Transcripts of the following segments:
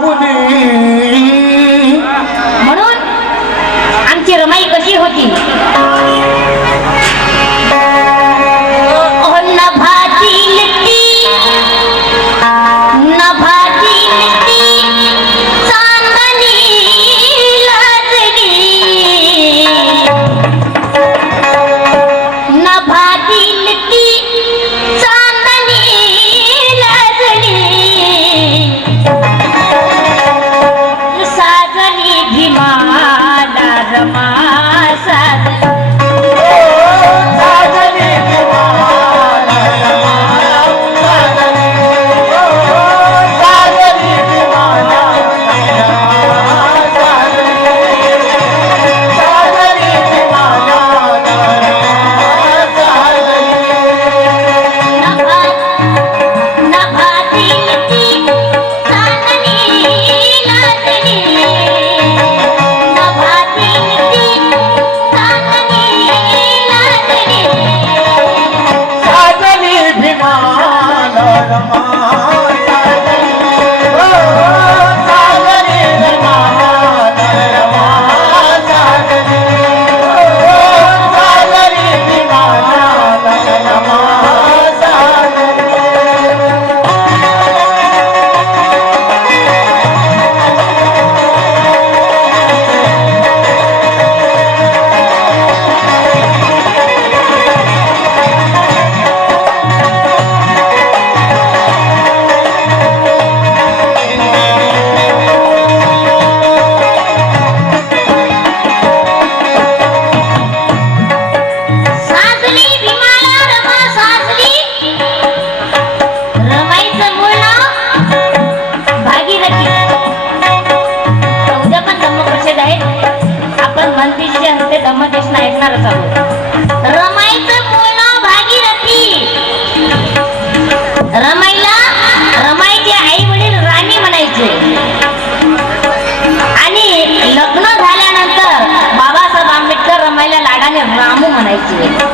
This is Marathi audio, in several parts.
सावली म्हणून आमची रमाई कशी होती? です。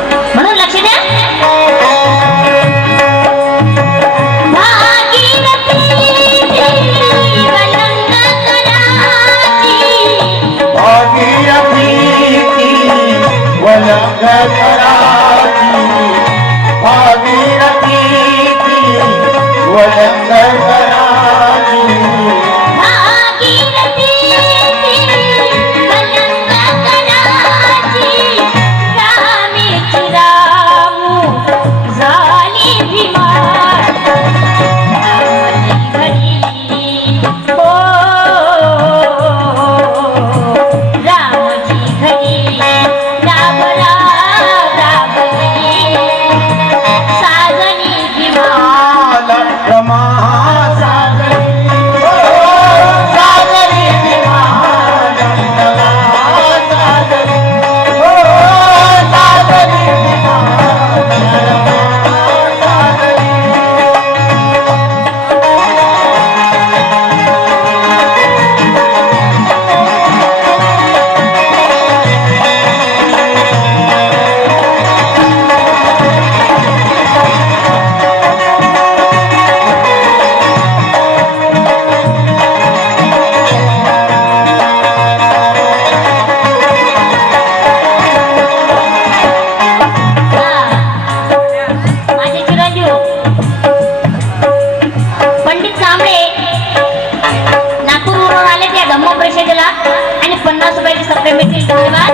सासूबाईची सत्य मिळतील धन्यवाद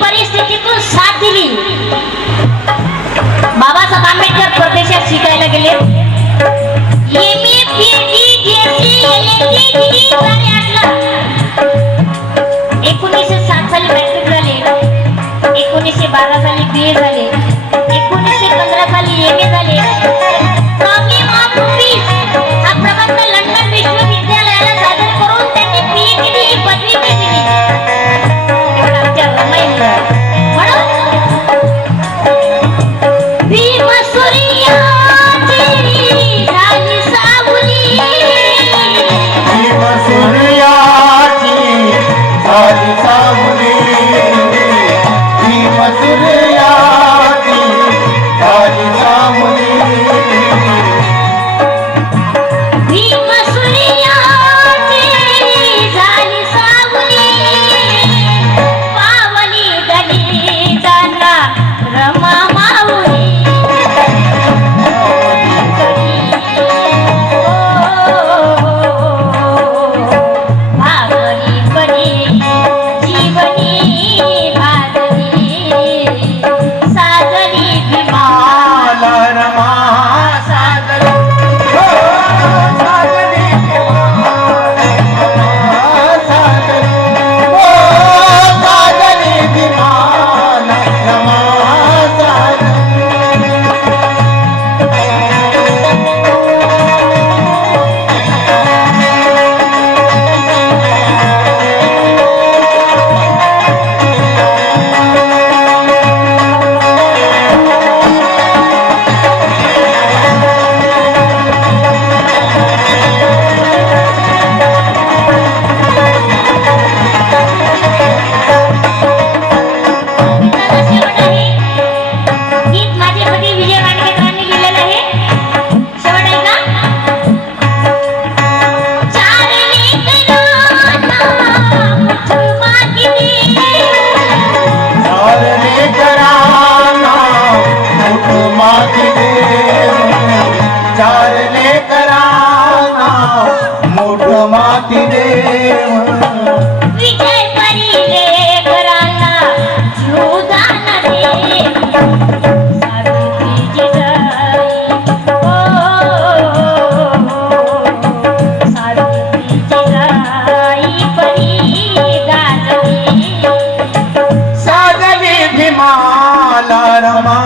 परिस्थितीतून साथ दिली. बाबासाहेब आंबेडकर परदेशात शिकायला गेले. एकोणीसशे सात साली मॅट्रिक झाले. एकोणीसशे बारा साली बी ए झाले. But I'm Paramah